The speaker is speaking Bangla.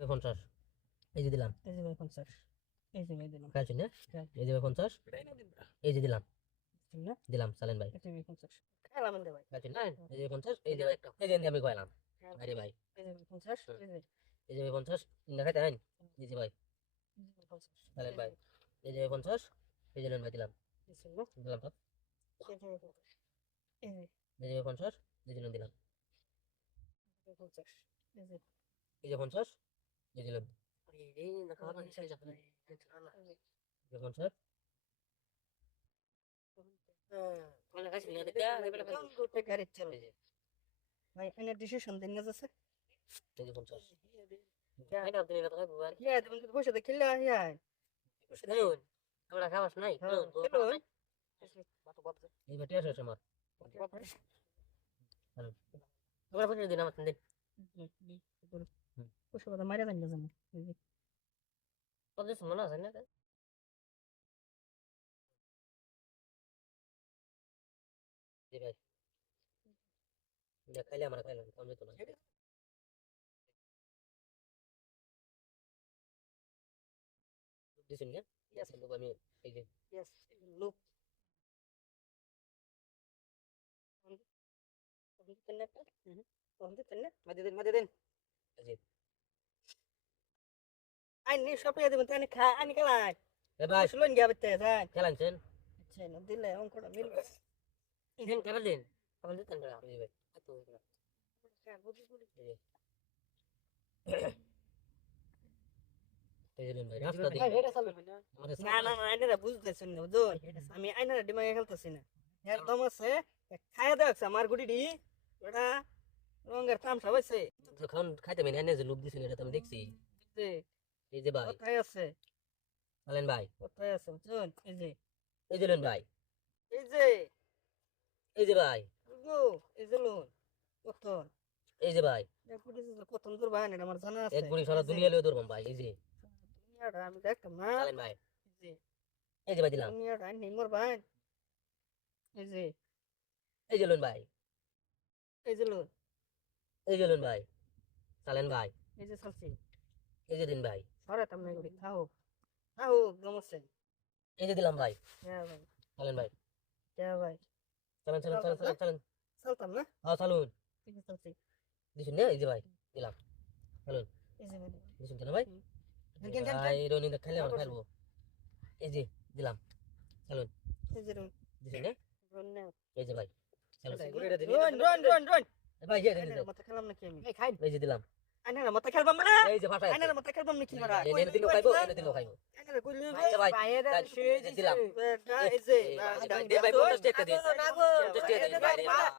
50 এই যে দিলাম এই যে ভাই 50 এই যে ভাই দিলাম খাইছেন না এই যে ভাই 50 এই যে দিলাম ঠিক না দিলাম চালেন ভাই এই যে ভাই 50 খেলাম দে ভাই খাইছেন না এই যে 50 এই যে এই যে আমি কইলাম আরে ভাই এই যে 50 এই যে ভাই 50 না খাইতে আইন এই যে ভাই এই যে 50 চালেন ভাই এই যে 50 এই যে নেন ভাই দিলাম দিছেন না দিলাম তো এই যে 50 এই যে এই যে 50 এই যে নেন দিলাম 50 এই যে এই যে 50 এই যে নেন এই না খাওয়া না শেষ যাবে এই যে 50 মানে কাছে নিয়ে দেখা এবারে গোটে গাড়ি চলে ভাই এনে ডিসিশন দিন না যাচ্ছে এই যে 50 এই না দিন না তো ভাই ইয়া তুমি বসে দেখিলা ইয়া বসে দেখুন আমরা খাওয়াস নাই দেখুন বাতো বাতো এই বেটে আসে আমার আমরা বসে দিন আমার দিন বসে কথা মারা যান না জানো কত সময় আছে না জি ভাই খাইলে আমরা খাইলাম কম যেত না দিছেন না Yes. আমি এই যে Yes, look. Madidin. এই যে Ani shopee de mutane kha ani kala. এ ভাই Sulun gya bitte san. খেলাইছেন Acha no dile on koda mil. Eden কেন দিন তখন দিতেন না এই ভাই এত এই যে ভাই রাস্তা দিন আমাদের না না না আইনারা বুঝতেছেন না বুঝুন আমি আইনারা ডিমাগে খেলতেছি না একদম আছে খায় দেখছ আমার গুড়িডি ওটা রঙের তামসা হইছে যখন খাইতে মেনে এনে যে লোক দিছেন এটা তো আমি দেখছি এই যে ভাই কোথায় আছে চালেন ভাই কোথায় আছে বুঝুন এই যে নেন ভাই এই যে এই যে ভাই গো এই যে লোন কত এই যে ভাই দেখুন কত দূর ভাই এটা আমার জানা আছে এক গুণি সারা দুনিয়া লয়ে ধরবাম ভাই এই যে দুনিয়াটা আমি দেখতাম না চালেন ভাই এই এই যে ভাই দিলাম দুনিয়াটা নিমর ভাই এই যে লোন ভাই এই যে লোন এই যে লোন ভাই চালেন ভাই এই যে সালসি এই যে দিন ভাই সরে তুমি গুড়ি খাও খাও গমছে এই যে দিলাম ভাই হ্যাঁ ভাই চালেন ভাই ভাই চালেন চালেন চালেন চালেন চালেন চলতাম না হ্যাঁ চালুন এই যে সালসি দিছুন না এই যে ভাই দিলাম চালুন এই যে ভাই দিছুন কেন ভাই কেন কেন ভাই রনি দা খাইলে আমরা খাইবো এই যে দিলাম চালুন এই যে রন দিছুন না রন না এই যে ভাই চালুন রন ভাই এই যে আইনার মত খেলাম নাকি আমি এই খাই এই যে দিলাম আইনার মত খেলবাম না এই যে ফাটাই আইনার মত খেলবাম নাকি মারা এনে দিলো খাইবো এনে দিলো খাইবো আইনার কইলি এই যে ভাই, বাইরে এই যে দিলাম। এই যে দে ভাই 50 টাকা দিন 50 টাকা দিন ভাই